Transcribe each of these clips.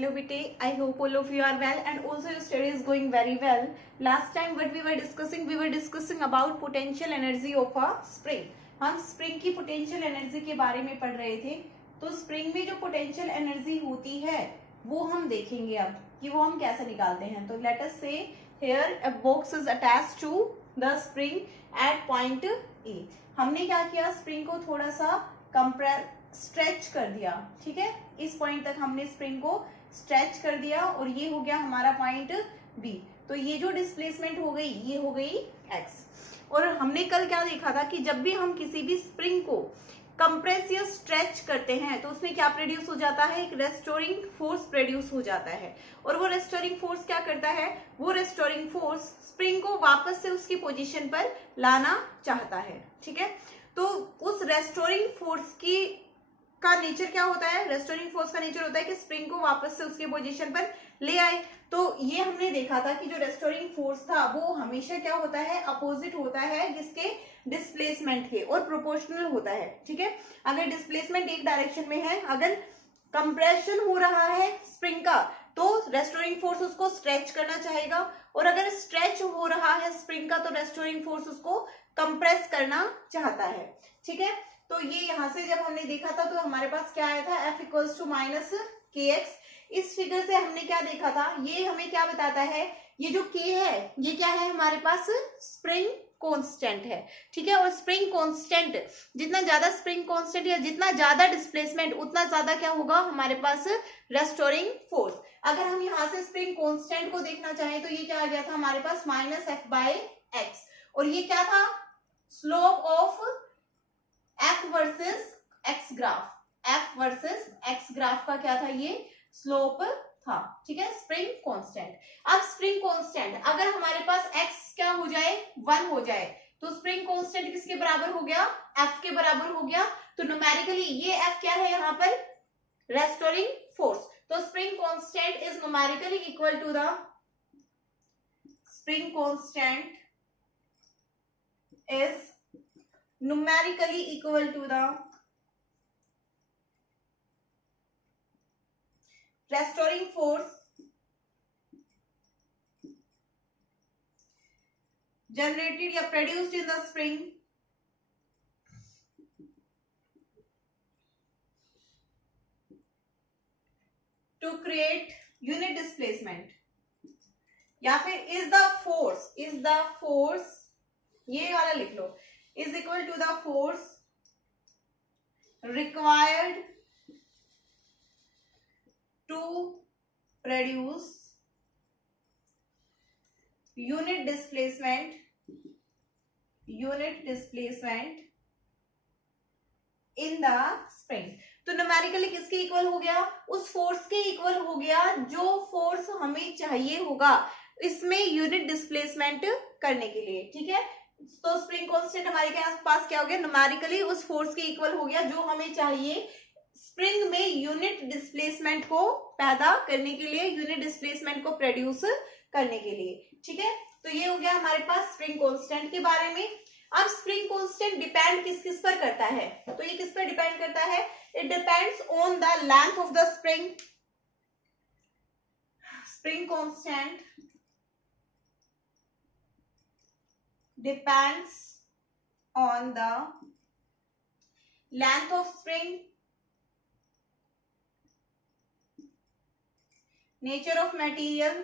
Hello Bite, I hope all of you are well and also your study is going very well. Last time what we were discussing about potential energy of a spring. हम spring की potential energy के बारे में पढ़ रहे थे. तो spring में जो पोटेंशियल एनर्जी होती है वो हम देखेंगे अब कि वो हम कैसे निकालते हैं. तो let us say here a box is attached to the spring at point A. हमने क्या किया, स्प्रिंग को थोड़ा सा स्ट्रेच कर दिया. ठीक है, इस पॉइंट तक हमने स्प्रिंग को स्ट्रेच कर दिया और ये हो गया हमारा पॉइंट बी. तो ये जो डिस्प्लेसमेंट हो गई ये हो गई एक्स. और हमने कल क्या देखा था कि जब भी हम किसी भी स्प्रिंग को कंप्रेस या स्ट्रेच करते हैं तो उसमें क्या प्रोड्यूस हो जाता है, एक रेस्टोरिंग फोर्स प्रोड्यूस हो जाता है. और वो रेस्टोरिंग फोर्स क्या करता है, वो रेस्टोरिंग फोर्स स्प्रिंग को वापस से उसकी पोजीशन पर लाना चाहता है. ठीक है, तो उस रेस्टोरिंग फोर्स का नेचर क्या होता है, रेस्टोरिंग फोर्स का नेचर होता है कि स्प्रिंग को वापस से उसके पोजीशन पर ले आए. तो ये हमने देखा था कि जो रेस्टोरिंग फोर्स था वो हमेशा क्या होता है, अपोजिट होता है किसके, डिस्प्लेसमेंट के, और प्रोपोर्शनल होता है. ठीक है, अगर डिस्प्लेसमेंट एक डायरेक्शन में है, अगर कंप्रेशन हो रहा है स्प्रिंग का तो रेस्टोरिंग फोर्स उसको स्ट्रेच करना चाहेगा, और अगर स्ट्रेच हो रहा है स्प्रिंग का तो रेस्टोरिंग फोर्स उसको कंप्रेस करना चाहता है. ठीक है, तो ये यहां से जब हमने देखा था तो हमारे पास क्या आया था, F equals to minus k x. इस फिगर से हमने क्या देखा था, ये हमें क्या बताता है, ये जो K है ये क्या है, हमारे पास स्प्रिंग कांस्टेंट है. ठीक है, और स्प्रिंग कांस्टेंट, जितना ज्यादा स्प्रिंग कांस्टेंट या जितना ज्यादा डिस्प्लेसमेंट उतना ज्यादा क्या होगा हमारे पास रेस्टोरिंग फोर्स. अगर हम यहाँ से स्प्रिंग कांस्टेंट को देखना चाहें तो ये क्या आ गया था हमारे पास, माइनस एफ बाय एक्स. और ये क्या था, slope of F versus x graph. F versus x graph का क्या था, ये स्लोप था. ठीक है, स्प्रिंग कांस्टेंट. अब स्प्रिंग कांस्टेंट अगर हमारे पास एक्स क्या हो जाए, 1 हो जाए, तो स्प्रिंग कांस्टेंट किसके बराबर हो गया, एफ के बराबर हो गया. तो न्यूमेरिकली ये एफ क्या है यहाँ पर, रेस्टोरिंग फोर्स. तो spring constant is numerically equal to the, spring constant is numerically equal to the restoring force generated या produced in the spring to create unit displacement, या फिर is the force ये वाला लिख लो, is equal to the force required to produce unit displacement in the spring. तो numerically किसके equal हो गया, उस फोर्स के इक्वल हो गया जो फोर्स हमें चाहिए होगा इसमें यूनिट डिस्प्लेसमेंट करने के लिए. ठीक है, तो स्प्रिंग कांस्टेंट हमारे के पास क्या हो गया, न्यूमेरिकली उस फोर्स के इक्वल हो गया जो हमें चाहिए स्प्रिंग में यूनिट डिस्प्लेसमेंट को पैदा करने के लिए, यूनिट डिस्प्लेसमेंट को प्रोड्यूस करने के लिए. ठीक है, तो ये हो गया हमारे पास स्प्रिंग कांस्टेंट के बारे में. अब स्प्रिंग कांस्टेंट डिपेंड किस किस पर करता है, तो ये किस पर डिपेंड करता है, it depends on the length of the spring. Spring constant depends on the length of spring, nature of material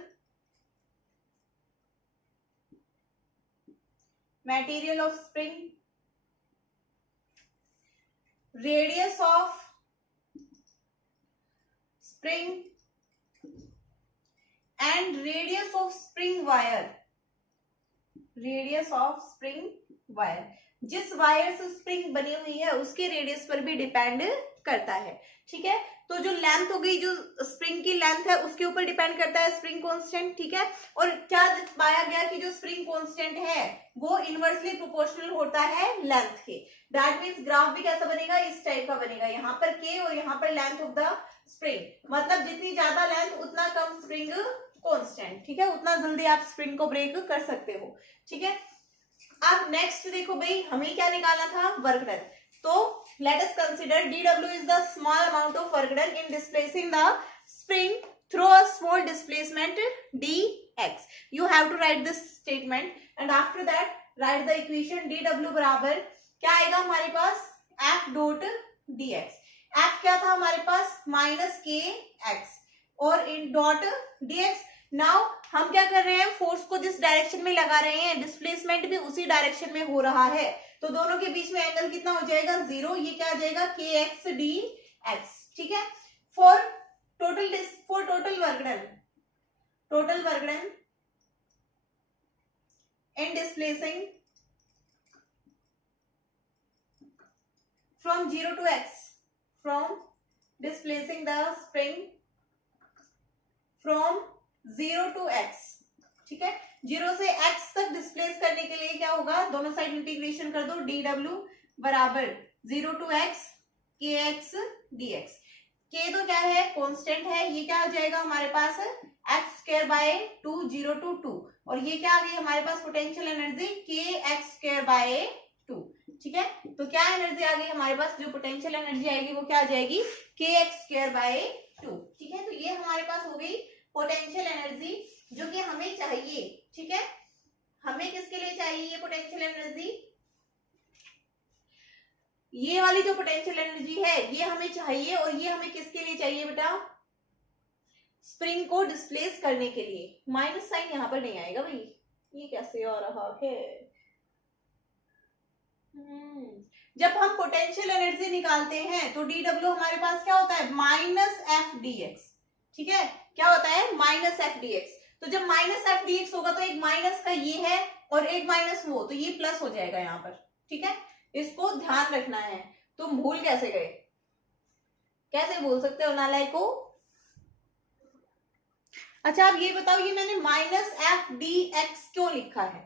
of spring, radius of spring and radius of spring wire. Radius of spring wire, जिस wire से spring बनी हुई है उसके radius पर भी depend करता है. ठीक है, तो जो लेंथ हो गई, जो स्प्रिंग की लेंथ है उसके ऊपर डिपेंड करता है स्प्रिंग कांस्टेंट. ठीक है, और क्या पाया गया कि जो स्प्रिंग कांस्टेंट है वो इनवर्सली प्रोपोर्शनल होता है लेंथ के. दैट मींस ग्राफ भी कैसा बनेगा, इस टाइप का बनेगा, यहाँ पर के और यहाँ पर लेंथ ऑफ द स्प्रिंग. मतलब जितनी ज्यादा लेंथ उतना कम स्प्रिंग कांस्टेंट. ठीक है, उतना जल्दी आप स्प्रिंग को ब्रेक कर सकते हो. ठीक है, अब नेक्स्ट देखो भाई, हमें क्या निकालना था, वर्क डन. तो let us consider dW is the small amount of work done in displacing the spring through a small displacement dx. You have to write this statement and after that write the equation dw बराबर क्या आएगा हमारे पास f dot dx. f क्या था हमारे पास minus k x और in dot dx. Now हम क्या कर रहे हैं, फोर्स को जिस डायरेक्शन में लगा रहे हैं डिस्प्लेसमेंट भी उसी डायरेक्शन में हो रहा है, तो दोनों के बीच में एंगल कितना हो जाएगा 0. ये क्या आ जाएगा के एक्स डी एक्स. ठीक है. For total work done in displacing from 0 to x, from displacing the spring from 0 to x. ठीक है. 0 से x तक डिस्प्लेस करने के लिए क्या होगा, दोनों साइड इंटीग्रेशन कर दो. dw बराबर 0 to x kx dx. k तो क्या है, कांस्टेंट है. ये क्या आ जाएगा हमारे पास x स्क्वायर बाय 2 0 to 2 और ये क्या आ गई हमारे पास potential energy kx square by 2. ठीक है. तो क्या एनर्जी आ गई हमारे पास, जो पोटेंशियल एनर्जी आएगी वो क्या आ जाएगी kx स्क्वायर बाय 2. ठीक है. तो ये हमारे पास हो गई पोटेंशियल एनर्जी जो कि हमें चाहिए. ठीक है. हमें किसके लिए चाहिए ये पोटेंशियल एनर्जी, ये वाली जो पोटेंशियल एनर्जी है ये हमें चाहिए और ये हमें किसके लिए चाहिए बेटा, स्प्रिंग को डिस्प्लेस करने के लिए. माइनस साइन यहां पर नहीं आएगा भाई, ये कैसे आ रहा है. जब हम पोटेंशियल एनर्जी निकालते हैं तो dw हमारे पास क्या होता है माइनस एफ dx. ठीक है. क्या होता है माइनस एफ dx. तो जब माइनस एफ dx होगा तो एक माइनस का ये है और एक माइनस वो, तो ये प्लस हो जाएगा यहाँ पर. ठीक है. इसको ध्यान रखना है. तुम भूल कैसे गए, कैसे भूल सकते हो नालायक को. अच्छा आप ये बताओ, ये मैंने माइनस एफ dx क्यों लिखा है,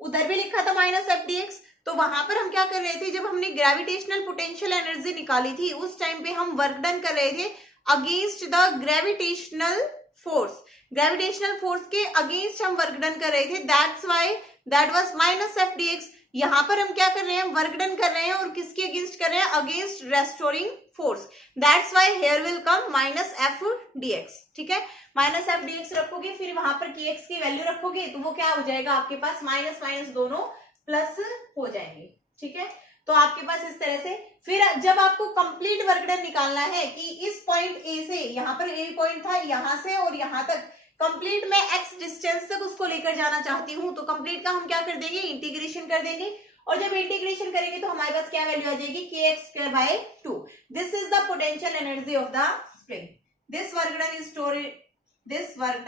उधर भी लिखा था माइनस एफ dx. तो वहां पर हम क्या कर रहे थे, जब हमने ग्रेविटेशनल पोटेंशियल एनर्जी निकाली थी उस टाइम पे हम वर्क डन कर रहे थे against the gravitational force. Gravitational force के अगेंस्ट हम वर्क डन कर रहे थे. That's why that was minus F dx. यहां पर हम क्या कर रहे हैं, वर्क डन कर रहे हैं और किसके अगेंस्ट कर रहे हैं, against restoring force. That's why here will come minus F dx. ठीक है. माइनस एफ dx रखोगे, फिर वहां पर kx की वैल्यू रखोगे तो वो क्या हो जाएगा आपके पास, माइनस माइनस दोनों प्लस हो जाएंगे. ठीक है. तो आपके पास इस तरह से, फिर जब आपको कंप्लीट वर्क डन निकालना है कि इस पॉइंट ए से, यहाँ पर ए पॉइंट था, यहां से और यहां तक कंप्लीट मैं एक्स डिस्टेंस तक उसको लेकर जाना चाहती हूं, तो कंप्लीट का हम क्या कर देंगे, इंटीग्रेशन कर देंगे. और जब इंटीग्रेशन करेंगे तो हमारे पास क्या वैल्यू आ जाएगी kx square by 2. This is the potential energy of the spring. This work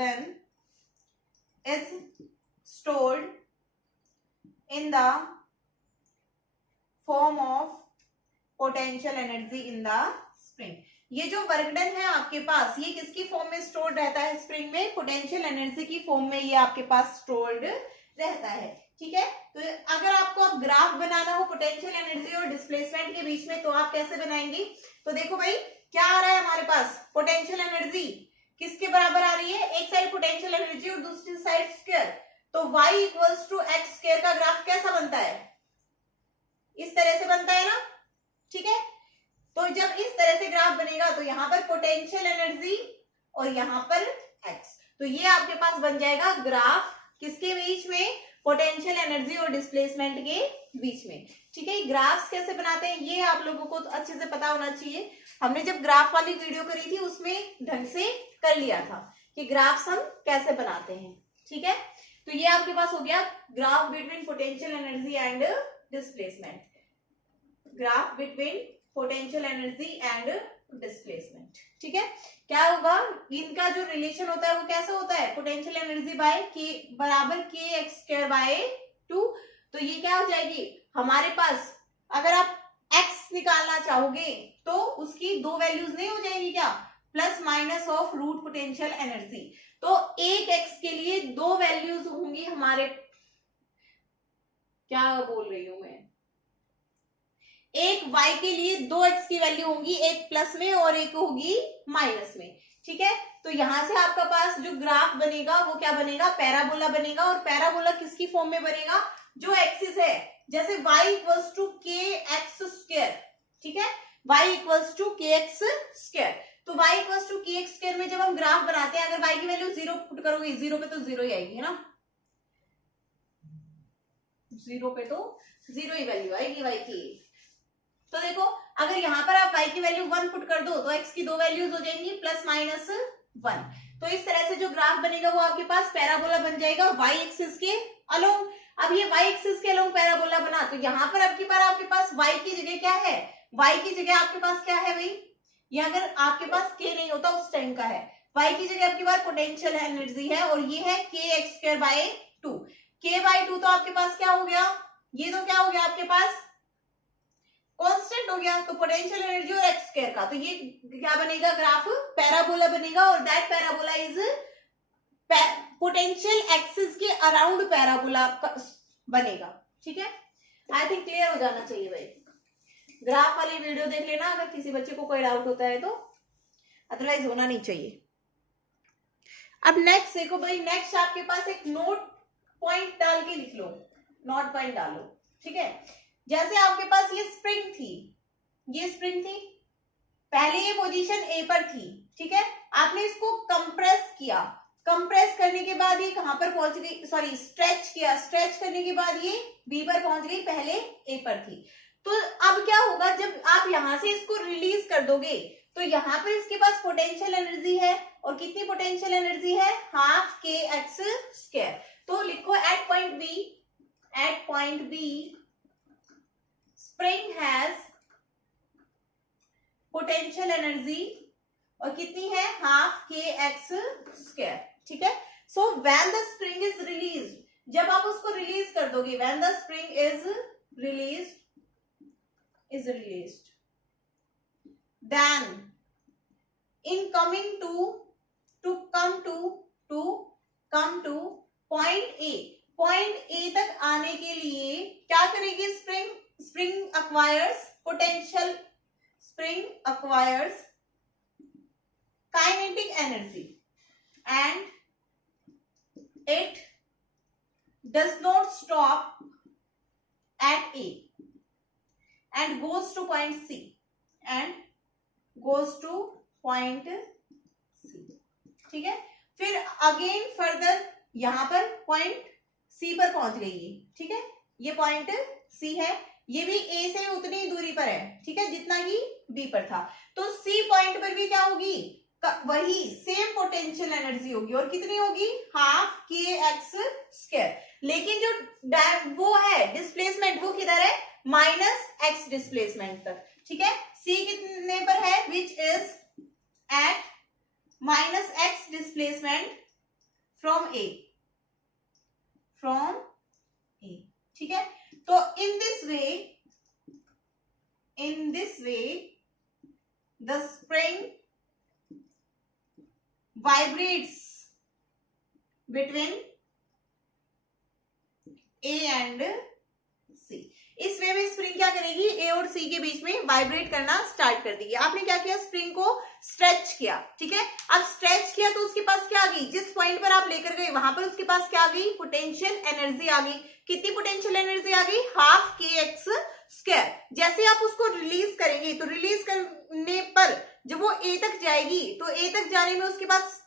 done is stored in the form of potential energy in the spring. ये जो वर्क डन है आपके पास, ये किसकी फॉर्म में स्टोर्ड रहता है स्प्रिंग में, पोटेंशियल एनर्जी की फॉर्म में ये आपके पास स्टोर्ड रहता है. ठीक है. तो अगर आपको अब ग्राफ बनाना हो पोटेंशियल एनर्जी और डिस्प्लेसमेंट के बीच में तो आप कैसे बनाएंगे, तो देखो भाई क्या आ रहा है हमारे पास, पोटेंशियल एनर्जी किसके बराबर आ रही है, एक साइड पोटेंशियल एनर्जी और दूसरी साइड स्क्वायर. तो y equals to x square का ग्राफ कैसा बनता है, इस तरह से बनता है ना. ठीक है. तो जब इस तरह से ग्राफ बनेगा तो यहाँ पर पोटेंशियल एनर्जी और यहाँ पर x, तो ये आपके पास बन जाएगा ग्राफ किसके बीच में, पोटेंशियल एनर्जी और डिस्प्लेसमेंट के बीच में. ठीक है. ग्राफ्स कैसे बनाते हैं ये आप लोगों को तो अच्छे से पता होना चाहिए. हमने जब ग्राफ वाली वीडियो करी थी उसमें ढंग से कर लिया था कि ग्राफ्स हम कैसे बनाते हैं. ठीक है. तो ये आपके पास हो गया graph between potential energy and displacement. Graph between potential energy and displacement. ठीक है. क्या होगा, इनका जो रिलेशन होता है वो कैसा होता है, पोटेंशियल एनर्जी बाय के बराबर के एक्स स्क्वायर बाय 2. तो ये क्या हो जाएगी हमारे पास, अगर आप x निकालना चाहोगे तो उसकी दो वैल्यूज नहीं हो जाएगी क्या, plus minus of root potential energy. तो एक x के लिए दो वैल्यूज होंगी हमारे, क्या बोल रही हूं मैं, एक y के लिए दो x की वैल्यू होंगी, एक प्लस में और एक होगी माइनस में. ठीक है. तो यहां से आपका पास जो ग्राफ बनेगा वो क्या बनेगा, पैराबोला बनेगा. और पैराबोला किसकी फॉर्म में बनेगा, जो एक्सिस है, जैसे y इक्वल्स टू के एक्स स्क्वायर. ठीक है. y इक्वल्स टू के एक्स स्क्वायर. तो y इक्वल्स टू के के एक्स स्क्वायर में जब हम ग्राफ बनाते हैं, अगर y की वैल्यू 0 पुट करोगे, 0 पे तो 0 ही आएगी, है ना, 0 पे तो 0 ही वैल्यू आएगी y की। तो देखो अगर यहाँ पर आप y की वैल्यू 1 पुट कर दो तो x की दो वैल्यूज हो जाएंगी प्लस माइनस 1। तो इस तरह से जो ग्राफ बनेगा वो आपके पास पैराबोला बन जाएगा y एक्सिस के अलोंग। अब ये y एक्सिस के अलोंग पैराबोला बना, तो यहाँ पर आपके पास y की जगह क्या है, y की जगह आपके पास क्या है भाई, ये अगर आपके पास k नहीं होता उस टाइम का है, y की जगह आपके पास पोटेंशियल एनर्जी है और ये है k x square by 2। k by 2 तो आपके पास क्या हो गया, ये तो क्या हो गया आपके पास कांस्टेंट हो गया, तो पोटेंशियल एनर्जी और एक्स स्क्वायर का, तो ये क्या बनेगा, ग्राफ पैराबोला बनेगा और that parabola is potential axis के अराउंड पैराबोला बनेगा। ठीक है, आई थिंक क्लियर हो जाना चाहिए भाई। ग्राफ वाली वीडियो देख लेना अगर किसी बच्चे को कोई डाउट होता है तो, अदरवाइज होना नहीं चाहिए। अब नेक्स्ट देखो भाई, नेक्स्ट आपके पास एक नोट पॉइंट डाल के लिख लो, नोट पॉइंट डालो। ठीक है, जैसे आपके पास ये स्प्रिंग थी, ये स्प्रिंग थी, पहले ये पोजीशन ए पर थी, ठीक है, आपने इसको कंप्रेस किया, कंप्रेस करने के बाद ये कहां पर पहुंच गई, सॉरी स्ट्रेच किया, स्ट्रेच करने के बाद ये बी पर पहुंच गई, पहले ए पर थी। तो अब क्या होगा, जब आप यहां से इसको रिलीज कर दोगे तो यहां पर इसके पास पोटेंशियल एनर्जी है, और कितनी पोटेंशियल एनर्जी है, हाफ के एक्स स्क्वायर। तो लिखो at point B spring has potential energy और कितनी है, हाफ के एक्स स्क्वायर। ठीक है, so when the spring is released, जब आप उसको रिलीज कर दोगे, when the spring is released then in coming to come to point A तक आने के लिए क्या करेगी spring acquires kinetic energy and it does not stop at A and goes to point C ठीक है, फिर अगेन फर्दर यहां पर पॉइंट सी पर पहुंच गई है। ठीक है, ये पॉइंट सी है, ये भी ए से उतनी ही दूरी पर है, ठीक है, जितना कि बी पर था। तो सी पॉइंट पर भी क्या होगी, वही सेम पोटेंशियल एनर्जी होगी, और कितनी होगी, हाफ के एक्स स्क्वायर। लेकिन जो वो है डिस्प्लेसमेंट, वो किधर है, माइनस एक्स डिस्प्लेसमेंट तक। ठीक है, सी कितने पर है, which is at minus x displacement from A. ठीक है, तो in this way the spring vibrates between A and C। इस वे में स्प्रिंग क्या करेगी, ए और सी के बीच में वाइब्रेट करना स्टार्ट कर देगी। आपने क्या किया, स्प्रिंग को स्ट्रेच किया। ठीक है, अब स्ट्रेच किया तो उसके पास क्या आ गई, जिस पॉइंट पर आप लेकर गए वहां पर उसके पास क्या आ गई, पोटेंशियल एनर्जी आ गई। कितनी पोटेंशियल एनर्जी आ गई, हाफ के एक्स स्क्वायर। जैसे आप उसको रिलीज करेंगे तो रिलीज करने पर जब वो ए तक जाएगी तो ए तक जाने में उसके पास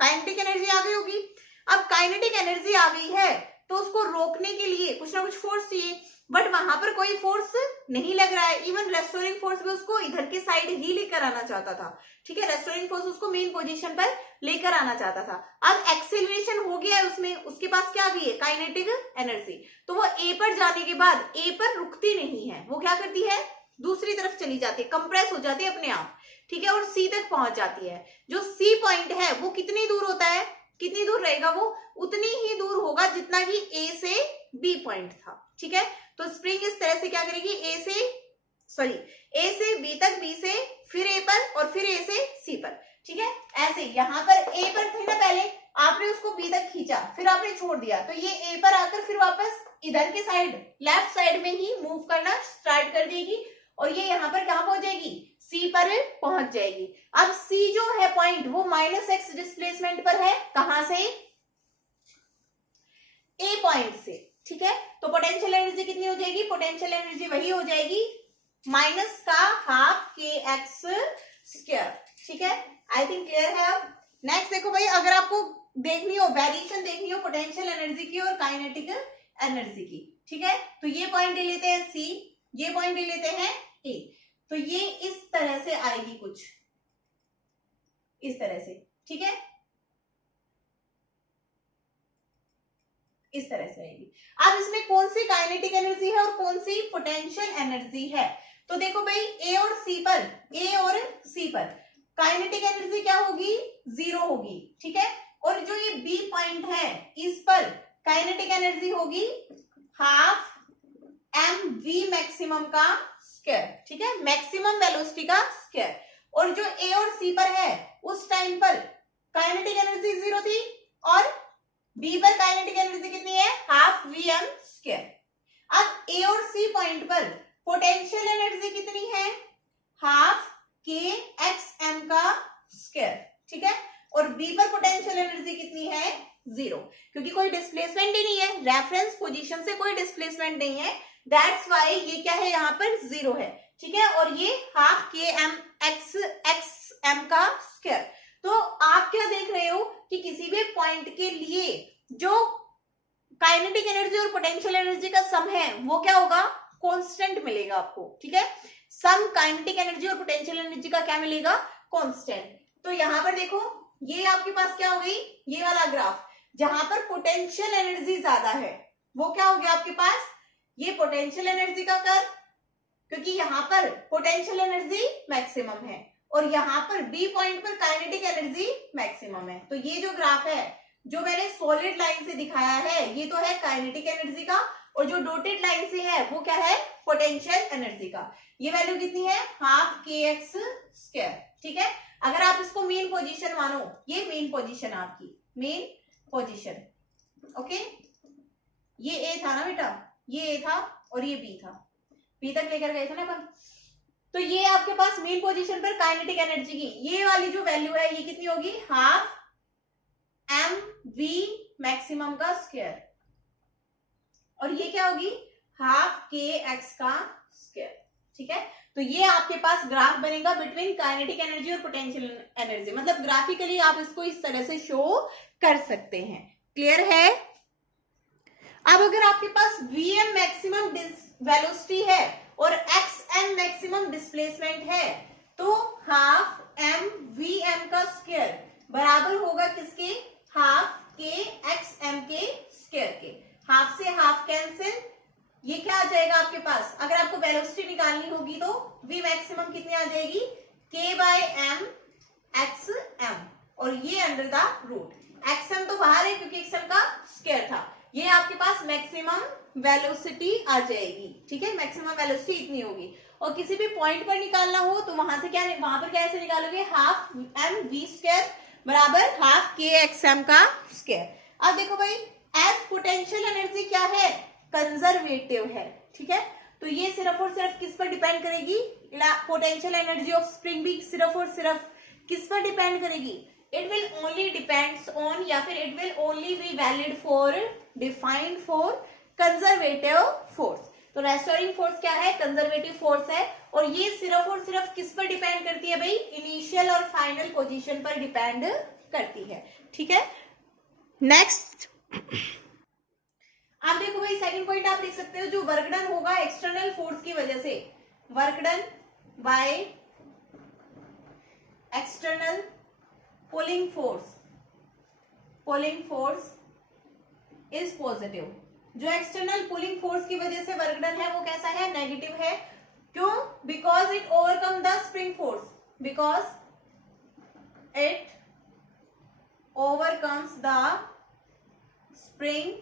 काइनेटिक एनर्जी आ गई होगी। अब काइनेटिक एनर्जी आ गई है तो उसको रोकने के लिए कुछ ना कुछ फोर्स चाहिए, बट वहां पर कोई फोर्स नहीं लग रहा है। इवन रेस्टोरिंग फोर्स भी उसको इधर के साइड ही लेकर आना चाहता था। ठीक है, रेस्टोरिंग फोर्स उसको मेन पोजीशन पर लेकर आना चाहता था। अब एक्सेलरेशन हो गया है उसमें, उसके पास क्या आ गई है, काइनेटिक एनर्जी। तो वो ए पर जाने के बाद ए पर रुकती नहीं है, वो क्या करती है, दूसरी तरफ चली जाती है, कंप्रेस हो जाती है अपने आप। ठीक है, और सी तक पहुंच जाती है। जो सी पॉइंट है वो कितनी दूर होता है, कितनी दूर रहेगा, वो उतनी ही दूर होगा जितना कि ए से बी पॉइंट था। ठीक है, तो स्प्रिंग इस तरह से क्या करेगी, ए से बी तक, बी से फिर ए पर और फिर ए से सी पर। ठीक है, ऐसे यहाँ पर ए पर थे ना पहले, आपने उसको बी तक खींचा, फिर आपने छोड़ दिया, तो ये ए पर आकर फिर वापस इधर के साइड, लेफ्ट साइड में ही मूव करना स्टार्ट कर देगी, और ये यहाँ पर कहां पहुंच जाएगी, सी पर पहुंच जाएगी। अब सी जो है पॉइंट, वो माइनस एक्स डिस्प्लेसमेंट पर है, कहां से, ए पॉइंट से। ठीक है, तो पोटेंशियल एनर्जी कितनी हो जाएगी, पोटेंशियल एनर्जी वही हो जाएगी माइनस का हाफ के एक्स स्क्वायर। ठीक है, आई थिंक क्लियर है। अब नेक्स्ट देखो भाई, अगर आपको देखनी हो वेरिएशन देखनी हो पोटेंशियल एनर्जी की और काइनेटिक एनर्जी की, ठीक है, तो ये पॉइंट ले लेते हैं सी, ये पॉइंट ले लेते हैं ए, तो ये इस तरह से आएगी, कुछ इस तरह से, ठीक है, इस तरह से आएगी। अब इसमें कौन सी काइनेटिक एनर्जी है और कौन सी पोटेंशियल एनर्जी है, तो देखो भाई ए और सी पर काइनेटिक एनर्जी क्या होगी, 0 होगी, ठीक है, और जो ये बी पॉइंट है इस पर काइनेटिक एनर्जी होगी हाफ एम वी मैक्सिमम का स्क्वायर, ठीक है, मैक्सिमम वेलोसिटी का स्क्वायर, और जो ए और सी पर है उस टाइम पर काइनेटिक एनर्जी 0 थी और बी पर काइनेटिक एनर्जी कितनी है, हाफ वी एम स्क्वायर। अब ए और सी पॉइंट पर पोटेंशियल एनर्जी कितनी है, हाफ के एक्स एम का स्क्वायर, ठीक है, और बी पर पोटेंशियल एनर्जी कितनी है, 0, क्योंकि कोई डिस्प्लेसमेंट ही नहीं है, रेफरेंस पोजीशन से कोई डिस्प्लेसमेंट नहीं है, दैट्स वाई ये क्या है, यहाँ पर 0 है, ठीक है, और ये हाफ के एम एक्स एम का स्क्वायर। तो आप क्या देख रहे हो कि किसी भी पॉइंट के लिए जो काइनेटिक एनर्जी और पोटेंशियल एनर्जी का सम है वो क्या होगा, कांस्टेंट मिलेगा आपको, ठीक है, सम काइनेटिक एनर्जी और पोटेंशियल एनर्जी का क्या मिलेगा, कांस्टेंट। तो यहां पर देखो ये आपके पास क्या हो गई, ये वाला ग्राफ जहां पर पोटेंशियल एनर्जी ज्यादा है वो क्या हो गया आपके पास, ये पोटेंशियल एनर्जी का कर्व, क्योंकि यहां पर पोटेंशियल एनर्जी मैक्सिमम है और यहां पर बी पॉइंट पर काइनेटिक एनर्जी मैक्सिमम है। तो ये जो ग्राफ है जो मैंने सॉलिड लाइन से दिखाया है ये तो है काइनेटिक एनर्जी का, और जो डॉटेड लाइन से है वो क्या है, पोटेंशियल एनर्जी का। ये वैल्यू कितनी है, हाफ के एक्स स्क्वायर, ठीक है। अगर आप इसको मेन पोजीशन मानो, ये मेन पोजीशन आपकी मेन पोजीशन, ओके, ये ए था ना बेटा, ये ए था और ये बी था, बी तक लेकर गए थे ना अपन, तो ये आपके पास मेन पोजीशन पर काइनेटिक एनर्जी की ये वाली जो वैल्यू है ये कितनी होगी, हाफ एम वी मैक्सिमम का स्क्वायर, और ये क्या होगी, हाफ के एक्स का स्क्वायर, ठीक है। तो ये आपके पास ग्राफ बनेगा बिटवीन काइनेटिक एनर्जी और पोटेंशियल एनर्जी, मतलब ग्राफिकली आप इसको इस तरह से शो कर सकते हैं, क्लियर है। अब अगर आपके पास वीएम मैक्सिमम वेलोसिटी है और एक्स एम मैक्सिमम डिस्प्लेसमेंट है, तो हाफ एम वी एम का स्क्वायर बराबर होगा किसके, हाफ के एक्स एम के स्क्वायर के, हाफ से हाफ कैंसिल, ये क्या आ जाएगा आपके पास, अगर आपको वेलोसिटी निकालनी होगी तो वी मैक्सिमम कितनी आ जाएगी, के बाय एम एक्स एम, और ये under the root, x m तो बाहर है क्योंकि एक्स एम का स्क्वायर था, ये आपके पास मैक्सिमम वेलोसिटी आ जाएगी, ठीक है, मैक्सिमम वेलोसिटी इतनी होगी। और किसी भी पॉइंट पर निकालना हो तो वहां से क्या, वहां पर कैसे निकालोगे, हाफ एम वी स्क्वायर बराबर हाफ के एक्स एम का स्क्वायर। अब देखो भाई, एज पोटेंशियल एनर्जी क्या है, कंजर्वेटिव है, ठीक है, तो ये सिर्फ और सिर्फ किस पर डिपेंड करेगी, पोटेंशियल एनर्जी ऑफ स्प्रिंग भी सिर्फ और सिर्फ किस पर डिपेंड करेगी, it will only depends on, या फिर it will only be valid for, defined for conservative force. तो रेस्टोरिंग फोर्स क्या है, कंजर्वेटिव फोर्स है, और ये सिर्फ और सिर्फ किस पर डिपेंड करती है भाई, इनिशियल और फाइनल पोजीशन पर डिपेंड करती है, ठीक है। नेक्स्ट आप देखो भाई, सेकंड पॉइंट आप लिख सकते हो, जो वर्क डन होगा एक्सटर्नल फोर्स की वजह से, work done by external pulling force is positive. जो एक्सटर्नल पुलिंग फोर्स की वजह से वर्क डन है वो कैसा है, नेगेटिव है, क्यों, because it overcome the spring force, because it overcomes the spring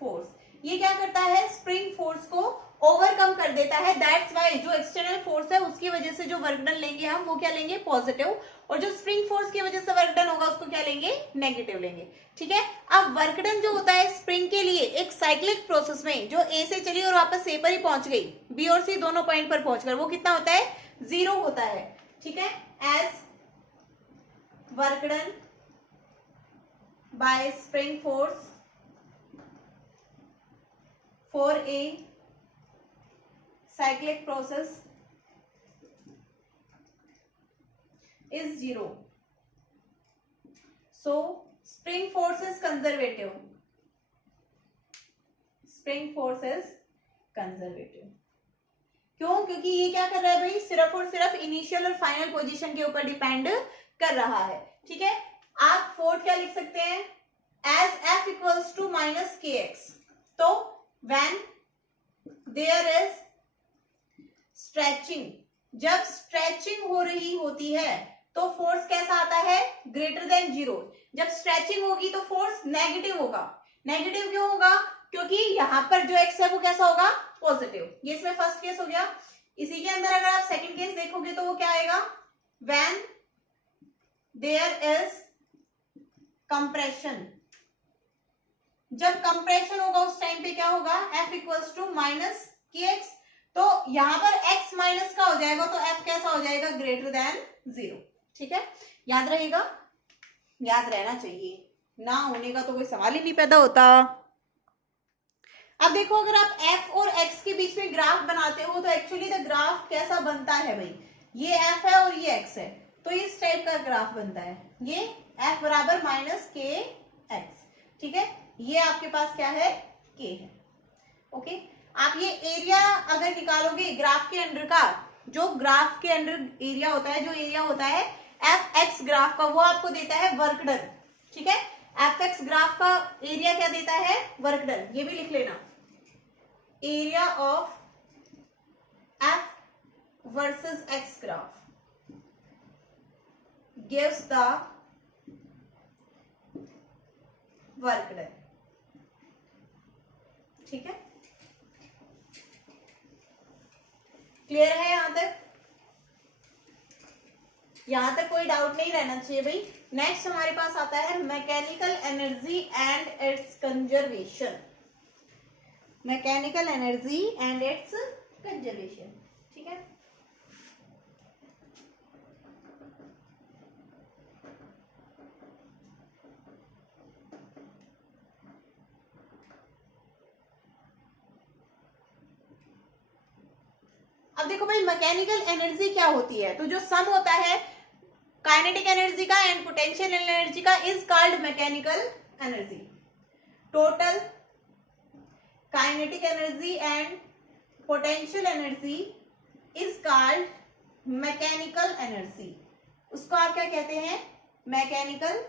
force, ये क्या करता है, स्प्रिंग फोर्स को ओवरकम कर देता है, दैट्स वाई जो एक्सटर्नल फोर्स है उसकी वजह से जो वर्क डन लेंगे हम वो क्या लेंगे, पॉजिटिव, और जो स्प्रिंग फोर्स की वजह से वर्क डन होगा उसको क्या लेंगे, नेगेटिव लेंगे, ठीक है। अब वर्क डन जो होता है स्प्रिंग के लिए एक साइक्लिक प्रोसेस में, जो ए से चली और वापस ए पर ही पहुंच गई, बी और सी दोनों पॉइंट पर पहुंचकर, वो कितना होता है, 0 होता है, ठीक है, as work done by spring force for a cyclic process is 0, so spring force is conservative, spring force is conservative. क्यों? क्योंकि ये क्या कर रहा है भाई, सिर्फ और सिर्फ इनिशियल और फाइनल पोजीशन के ऊपर डिपेंड कर रहा है। ठीक है, आप फोर्थ क्या लिख सकते हैं, as F equals to minus k x. तो व्हेन देयर इज स्ट्रेचिंग, जब स्ट्रेचिंग हो रही होती है तो फोर्स कैसा आता है, ग्रेटर देन जीरो। जब स्ट्रेचिंग होगी तो फोर्स नेगेटिव होगा। नेगेटिव क्यों होगा, क्योंकि यहां पर जो एक्स है वो कैसा होगा, पॉजिटिव। ये इसमें फर्स्ट केस हो गया। इसी के अंदर अगर आप सेकंड केस देखोगे तो वो क्या आएगा, व्हेन देयर इज कंप्रेशन। जब कंप्रेशन होगा उस टाइम पे क्या होगा, F equals to minus k x. तो यहां पर x माइनस का हो जाएगा तो f कैसा हो जाएगा, ग्रेटर देन जीरो। ठीक है, याद रहेगा, याद रहना चाहिए, ना होने का तो कोई सवाल ही नहीं पैदा होता। अब देखो, अगर आप f और x के बीच में ग्राफ बनाते हो तो एक्चुअली द ग्राफ कैसा बनता है भाई, ये f है और ये x है, तो इस टाइप का ग्राफ बनता है। ये f बराबर माइनस के एक्स। ठीक है, ये आपके पास क्या है, k है। ओके, आप ये एरिया अगर निकालोगे ग्राफ के अंडर का, जो ग्राफ के अंडर एरिया होता है, जो एरिया होता है एफ एक्स ग्राफ का, वो आपको देता है वर्क डन। ठीक है, एफ एक्स ग्राफ का एरिया क्या देता है, वर्क डन। ये भी लिख लेना, area of F versus x graph gives the work done. ठीक है, क्लियर है यहां तक? यहां तक कोई डाउट नहीं रहना चाहिए भाई। नेक्स्ट हमारे पास आता है mechanical energy and it's conservation. Mechanical energy and it's conservation. ठीक है, अब देखो भाई, मैकेनिकल एनर्जी क्या होती है, तो जो सम होता है काइनेटिक एनर्जी का एंड पोटेंशियल एनर्जी का is called mechanical energy. Total kinetic energy and potential energy is called mechanical energy. उसको आप क्या कहते हैं, मैकेनिकल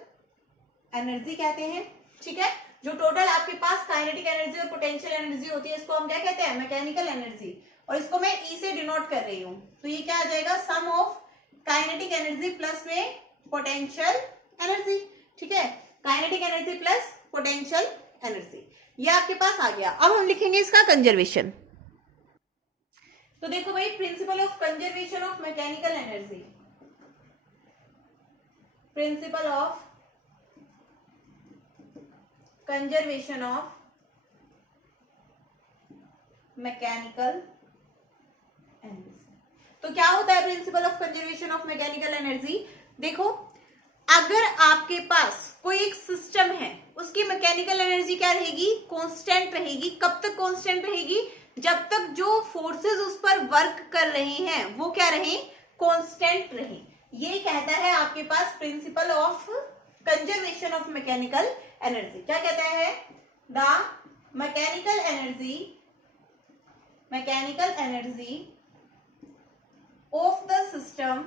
एनर्जी कहते हैं। ठीक है, जो टोटल आपके पास काइनेटिक एनर्जी और पोटेंशियल एनर्जी होती है इसको हम क्या कहते हैं, मैकेनिकल एनर्जी। और इसको मैं ई से डिनोट कर रही हूं, तो ये क्या आ जाएगा, सम ऑफ काइनेटिक एनर्जी प्लस में पोटेंशियल एनर्जी। ठीक है, kinetic energy plus potential energy, ये आपके पास आ गया। अब हम लिखेंगे इसका कंजर्वेशन। तो देखो भाई, principal of conservation of mechanical energy, principal of conservation of mechanical energy. तो क्या होता है principal of conservation of mechanical energy, देखो अगर आपके पास कोई एक सिस्टम है, उसकी मैकेनिकल एनर्जी क्या रहेगी, कांस्टेंट रहेगी। कब तक कांस्टेंट रहेगी, जब तक जो फोर्सेस उस पर वर्क कर रहे हैं वो क्या रहे, कांस्टेंट रहे। ये कहता है आपके पास principle of conservation of mechanical energy. क्या कहता है, the mechanical energy of the system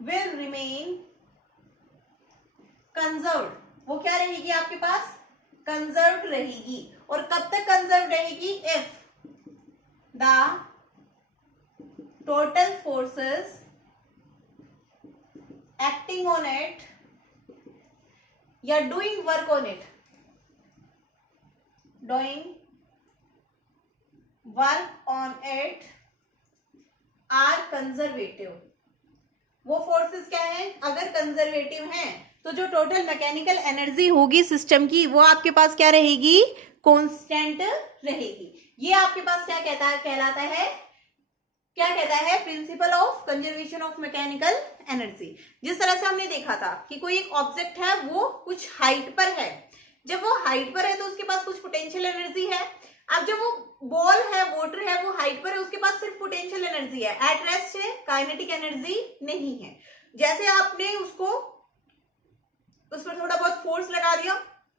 will remain conserved। वो क्या रहेगी आपके पास, कंजर्व्ड रहेगी। और कब तक कंजर्व्ड रहेगी, if the total forces acting on it या doing work on it, doing work on it are conservative. वो फोर्सेस क्या है, अगर कंजर्वेटिव हैं तो जो टोटल मैकेनिकल एनर्जी होगी सिस्टम की वो आपके पास क्या रहेगी, कांस्टेंट रहेगी। ये आपके पास क्या कहता है, कहलाता है, क्या कहता है, principal of conservation of mechanical energy. जिस तरह से हमने देखा था कि कोई एक ऑब्जेक्ट है वो कुछ हाइट पर है, जब वो हाइट पर है तो उसके पास कुछ पोटेंशियल एनर्जी है। अब जब वो बॉल है, वाटर है, वो हाइट पर है, उसके पास सिर्फ पोटेंशियल एनर्जी है, एट रेस्ट है, काइनेटिक एनर्जी नहीं है। जैसे आपने उसको उस पर थोड़ा बहुत फोर्स लगा दिया,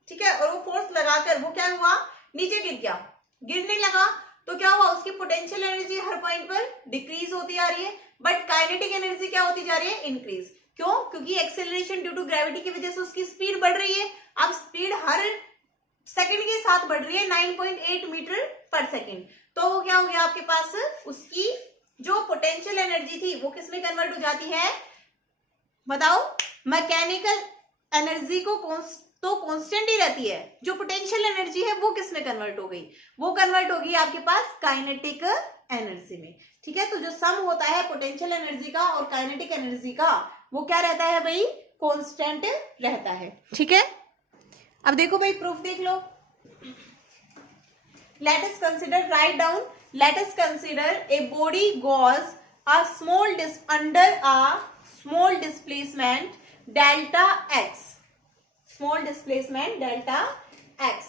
ठीक है, और वो फोर्स लगाकर वो क्या हुआ, नीचे गिर गया, गिरने लगा, तो क्या हुआ, उसकी पोटेंशियल एनर्जी हर पॉइंट पर डिक्रीज होती जा रही है, बट काइनेटिक एनर्जी क्या होती जा रही है, इंक्रीज। क्यों? क्योंकि एक्सेलरेशन ड्यू टू ग्रेविटी की वजह से उसकी स्पीड बढ़ रही है। अब स्पीड हर सेकंड के साथ बढ़ रही है 9.8 मीटर पर सेकंड। तो वो क्या हो गया आपके पास, उसकी जो पोटेंशियल एनर्जी थी वो किसमें कन्वर्ट हो जाती है, बताओ, मैकेनिकल एनर्जी को तो कांस्टेंट ही रहती है, जो पोटेंशियल एनर्जी है वो किसमें कन्वर्ट हो गई, वो कन्वर्ट हो गई आपके पास काइनेटिक एनर्जी में। ठीक है, तो जो सम होता है पोटेंशियल एनर्जी का और काइनेटिक एनर्जी का, वो क्या रहता है भाई, कांस्टेंट रहता है। ठीक है, अब देखो भाई प्रूफ देख लो। Let us consider, write down, let us consider a body goes a small under a small displacement delta x, small displacement delta x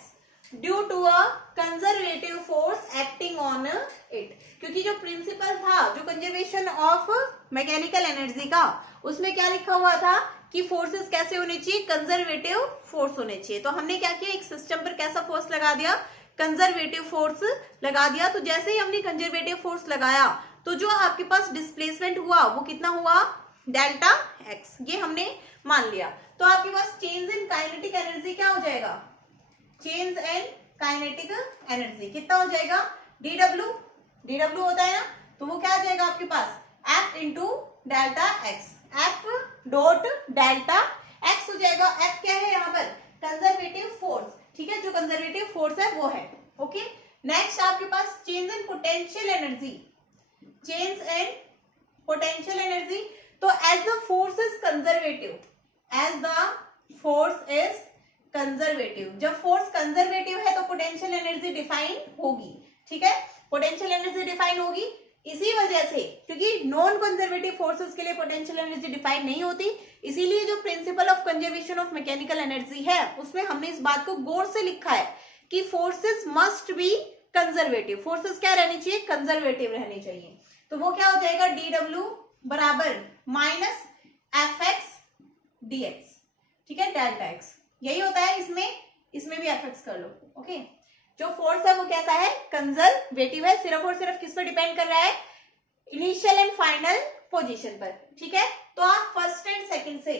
due to a conservative force acting on it। क्योंकि जो principal था, जो conservation of mechanical energy का, उसमें क्या लिखा हुआ था कि फोर्सेस कैसे होने चाहिए, कंजर्वेटिव फोर्स होने चाहिए। तो हमने क्या किया, एक सिस्टम पर कैसा फोर्स लगा दिया, कंजर्वेटिव फोर्स लगा दिया। तो जैसे ही हमने कंजर्वेटिव फोर्स लगाया तो जो आपके पास डिस्प्लेसमेंट हुआ वो कितना हुआ, डेल्टा एक्स, ये हमने मान लिया। तो आपके पास चेंज इन काइनेटिक एनर्जी क्या हो जाएगा, चेंज इन काइनेटिक एनर्जी कितना हो जाएगा, डीडब्ल्यू, डीडब्ल्यू होता है ना, तो वो क्या आ जाएगा आपके पास, F into delta x, F dot delta x हो जाएगा। एफ क्या है यहाँ पर, कंजर्वेटिव फोर्स, ठीक है, जो कंजर्वेटिव फोर्स है वो है। ओके, नेक्स्ट आपके पास change in potential energy, change in potential energy. तो as the force is conservative, as the force is conservative, जब फोर्स कंजर्वेटिव है तो पोटेंशियल एनर्जी डिफाइन होगी। ठीक है, पोटेंशियल एनर्जी डिफाइन होगी इसी वजह से, क्योंकि नॉन कंजर्वेटिव फोर्सेस के लिए पोटेंशियल एनर्जी डिफाइन नहीं होती। इसीलिए जो principal of conservation of mechanical energy है उसमें हमने इस बात को गौर से लिखा है कि forces must be conservative, forces क्या रहनी चाहिए, कंजर्वेटिव रहनी चाहिए। तो वो क्या हो जाएगा, डी डब्ल्यू बराबर minus F x D x, ठीक है, डेल्टा एक्स, यही होता है इसमें भी एफ एक्स कर लो। ओके, जो फोर्स है वो कैसा है, कंजर्वेटिव है, सिर्फ और सिर्फ किस पर डिपेंड कर रहा है, इनिशियल एंड फाइनल पोजीशन पर। ठीक है, तो आप फर्स्ट एंड सेकंड से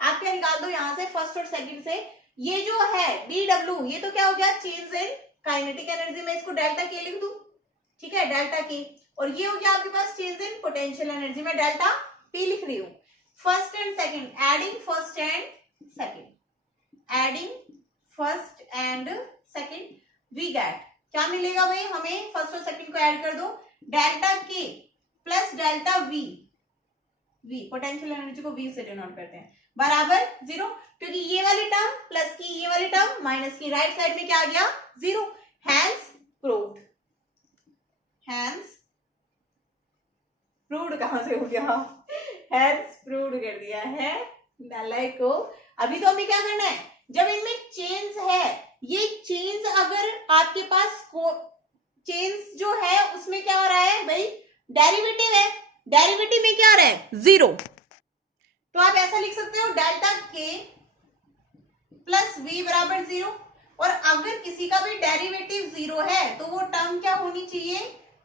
आप क्या निकाल दो यहां से, फर्स्ट और सेकंड से। ये जो है डी डब्ल्यू, ये तो क्या हो गया, चेंज इन काइनेटिक एनर्जी में, इसको डेल्टा के लिख दू, ठीक है, डेल्टा के, और ये हो गया आपके पास चेंज इन पोटेंशियल एनर्जी में डेल्टा पी लिख रही हूं। First and second, adding first and second, adding first and second, we get, क्या मिलेगा भाई हमें, फर्स्ट और सेकंड को ऐड कर दो, delta K plus delta V, V potential energy को वी से डिनोट करते हैं, बराबर जीरो, क्योंकि ये वाली टर्म प्लस की, ये वाली टर्म माइनस की, राइट साइड में क्या आ गया, zero. Hence proved, hence proved कहां से हो गया, हैंस प्रूव्ड कर दिया है नालायक को। अभी तो हमें क्या करना है, जब इनमें चेंज है, ये चेंज अगर आपके पास चेंज जो है उसमें क्या हो रहा है भाई, डेरिवेटिव है, डेरिवेटिव में क्या आ रहा है, जीरो, तो आप ऐसा लिख सकते हो डेल्टा के प्लस वी बराबर जीरो। और अगर किसी का भी डेरिवेटिव जीरो है तो वो टर्म क्या होनी चाहिए,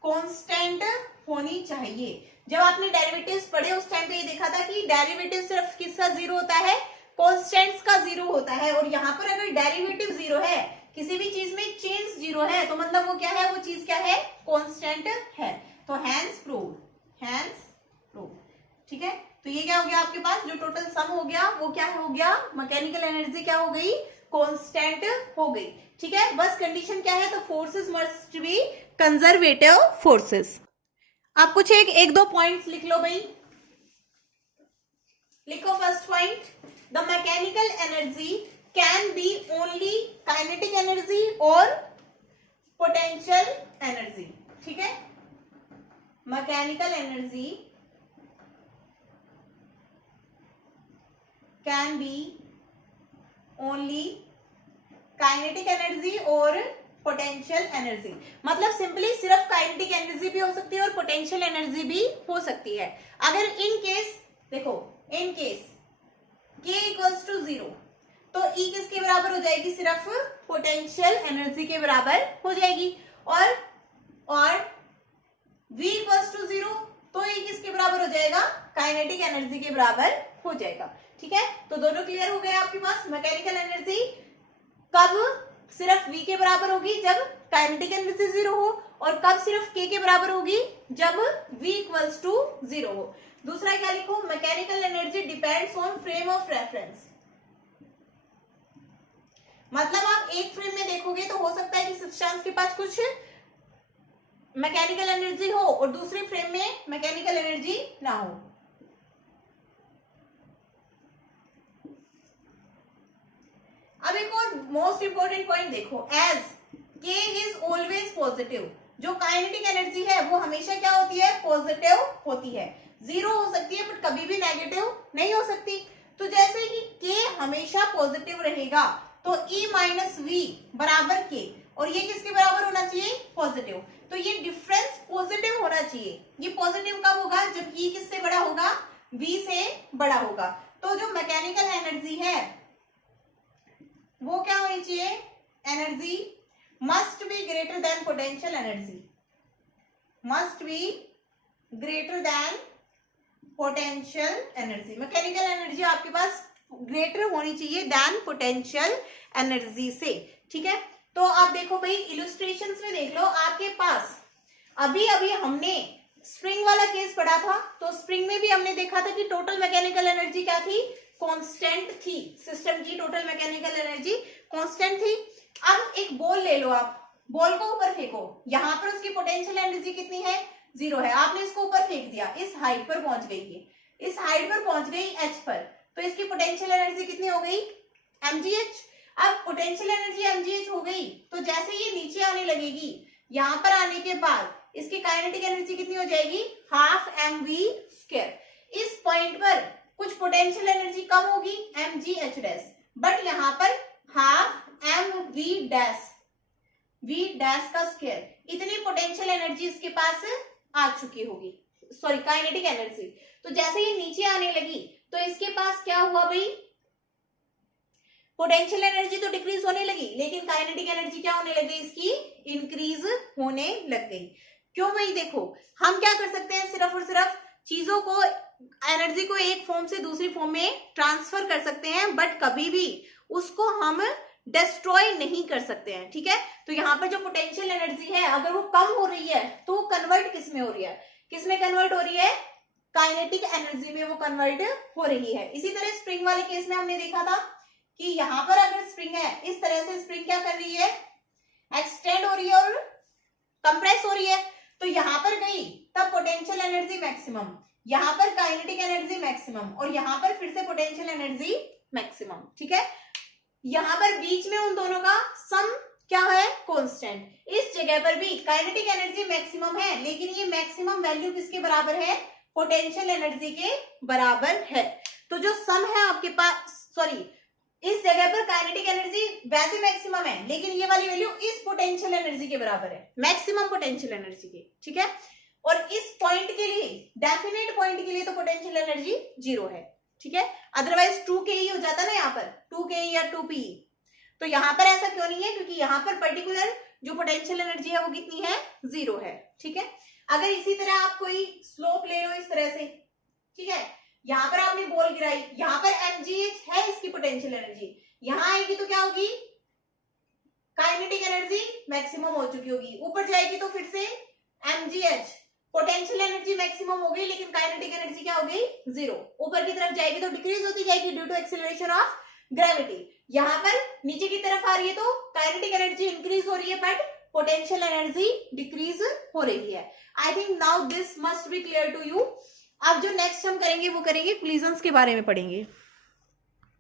कांस्टेंट होनी चाहिए। जब आपने डेरिवेटिव्स पढ़े उस टाइम पे ये देखा था कि डेरिवेटिव सिर्फ किसका जीरो होता है, कांस्टेंट्स का जीरो होता है। और यहाँ पर अगर डेरिवेटिव जीरो है, किसी भी चीज में चेंज जीरो है, तो मतलब वो क्या है, वो चीज क्या है, कांस्टेंट है। तो हैंस प्रूव्ड, हैंस प्रूव्ड, ठीक है। तो ये क्या हो गया आपके पास, जो टोटल सम हो गया वो क्या हो गया, मैकेनिकल एनर्जी क्या हो गई, कांस्टेंट हो गई। ठीक है, बस कंडीशन क्या है, तो forces must be conservative forces. आप कुछ एक दो पॉइंट्स लिख लो भाई, लिखो। First point, the mechanical energy can be only kinetic energy और पोटेंशियल एनर्जी। ठीक है, mechanical energy can be only kinetic energy और पोटेंशियल एनर्जी। मतलब सिंपली सिर्फ काइनेटिक एनर्जी भी हो सकती है और पोटेंशियल एनर्जी भी हो सकती है। अगर इन केस देखो, इन केस k इक्वल्स टू 0 तो E किसके बराबर हो जाएगी, सिर्फ पोटेंशियल एनर्जी के बराबर हो जाएगी। और V इक्वल्स टू 0 तो E किसके बराबर हो जाएगा, काइनेटिक एनर्जी के बराबर हो जाएगा। ठीक है, तो दोनों क्लियर हो गए आपके पास। मैकेनिकल एनर्जी कब सिर्फ V के बराबर होगी, जब काइनेटिक एनर्जी 0 हो, और कब सिर्फ K के बराबर होगी, जब V इक्वल्स टू 0 हो। दूसरा क्या लिखो, mechanical energy depends on frame of reference. मतलब आप एक फ्रेम में देखोगे तो हो सकता है कि सब्सटेंस के पास कुछ मैकेनिकल एनर्जी हो और दूसरे फ्रेम में मैकेनिकल एनर्जी ना हो। अब एक और मोस्ट इंपोर्टेंट पॉइंट देखो, as K is always positive, जो काइनेटिक एनर्जी है वो हमेशा क्या होती है, पॉजिटिव होती है। 0 हो सकती है बट कभी भी नेगेटिव नहीं हो सकती। तो जैसे कि K हमेशा पॉजिटिव रहेगा तो E माइनस V बराबर K, और ये किसके बराबर होना चाहिए, पॉजिटिव। तो ये डिफरेंस पॉजिटिव होना चाहिए। ये पॉजिटिव कब होगा, जब E किससे बड़ा होगा, V से बड़ा होगा। तो जो मैकेनिकल एनर्जी है वो क्या होनी चाहिए, energy must be greater than potential energy, must be greater than potential energy. Mechanical energy आपके पास ग्रेटर होनी चाहिए देन पोटेंशियल एनर्जी से। ठीक है, तो आप देखो भाई इलस्ट्रेशंस में देख लो, आपके पास अभी अभी हमने स्प्रिंग वाला केस पढ़ा था, तो स्प्रिंग में भी हमने देखा था कि टोटल मैकेनिकल एनर्जी क्या थी, कांस्टेंट थी। सिस्टम की टोटल मैकेनिकल एनर्जी कांस्टेंट थी। अब एक बॉल ले लो, आप बॉल को ऊपर फेंको, यहाँ पर उसकी पोटेंशियल एनर्जी कितनी है, 0 है। आपने इसको ऊपर फेंक दिया, इस हाइट पर पहुंच गई, ये इस हाइट पर पहुंच गई h पर, तो इसकी पोटेंशियल एनर्जी कितनी हो गई, mgh। अब पोटेंशियल एनर्जी mgh हो गई, तो जैसे ये नीचे आने लगेगी, यहाँ पर आने के बाद इसकी काइनेटिक एनर्जी कितनी हो जाएगी, हाफ mv²। इस पॉइंट पर कुछ पोटेंशियल एनर्जी कम होगी mgh', बट यहाँ पर हाफ mv' का स्क्वायर, इतनी पोटेंशियल एनर्जी इसके पास आ चुकी होगी, सॉरी काइनेटिक एनर्जी। तो जैसे ये नीचे आने लगी तो इसके पास क्या हुआ भाई, पोटेंशियल एनर्जी तो डिक्रीज होने लगी, लेकिन काइनेटिक एनर्जी क्या होने लगी, इसकी इंक्रीज होने लग गई। क्यों भाई, देखो हम क्या कर सकते हैं, सिर्फ और सिर्फ चीजों को, एनर्जी को एक फॉर्म से दूसरी फॉर्म में ट्रांसफर कर सकते हैं, बट कभी भी उसको हम डिस्ट्रॉय नहीं कर सकते हैं। ठीक है, तो यहाँ पर जो पोटेंशियल एनर्जी है अगर वो कम हो रही है तो वो कन्वर्ट किस में हो रही है, किस में कन्वर्ट हो रही है, काइनेटिक एनर्जी में वो कन्वर्ट हो रही है। इसी तरह स्प्रिंग वाले केस में हमने देखा था कि यहाँ पर अगर स्प्रिंग है, इस तरह से स्प्रिंग क्या कर रही है, एक्सटेंड हो रही है और कंप्रेस हो रही है, तो यहाँ पर गई तब पोटेंशियल एनर्जी मैक्सिमम, यहाँ पर काइनेटिक एनर्जी मैक्सिमम, और यहाँ पर फिर से पोटेंशियल एनर्जी मैक्सिमम। ठीक है, यहाँ पर बीच में उन दोनों का सम क्या है, कांस्टेंट। इस जगह पर भी काइनेटिक एनर्जी मैक्सिमम है, लेकिन ये मैक्सिमम वैल्यू किसके बराबर है, पोटेंशियल एनर्जी के बराबर है। तो जो सम है आपके पास, सॉरी इस जगह पर काइनेटिक एनर्जी वैसे मैक्सिमम है, लेकिन ये वाली वैल्यू इस पोटेंशियल एनर्जी के बराबर है, मैक्सिमम पोटेंशियल एनर्जी के। ठीक है, और इस पॉइंट के लिए, डेफिनेट पॉइंट के लिए तो पोटेंशियल एनर्जी 0 है। ठीक है, अदरवाइज 2ke हो जाता ना, यहाँ पर 2ke या 2pe, तो यहाँ पर ऐसा क्यों नहीं है, क्योंकि यहाँ पर पर्टिकुलर जो पोटेंशियल एनर्जी है वो कितनी है, 0 है। ठीक है, अगर इसी तरह आप कोई स्लोप ले लो इस तरह से, ठीक है, यहाँ पर आपने बॉल गिराई, यहाँ पर mgh है इसकी पोटेंशियल एनर्जी, यहाँ आएगी तो क्या होगी, काइनेटिक एनर्जी मैक्सिमम हो चुकी होगी, ऊपर जाएगी तो फिर से mgh, पोटेंशियल एनर्जी मैक्सिमम हो गई, लेकिन काइनेटिक एनर्जी क्या हो गई, 0। ऊपर की तरफ जाएगी तो डिक्रीज होती जाएगी due to acceleration of gravity. यहाँ पर नीचे की तरफ आ रही है तो काइनेटिक एनर्जी इंक्रीज हो रही है, बट पोटेंशियल एनर्जी डिक्रीज हो रही है। I think now this must be clear to you. अब जो नेक्स्ट हम करेंगे वो करेंगे कोलिजन्स के बारे में पढ़ेंगे।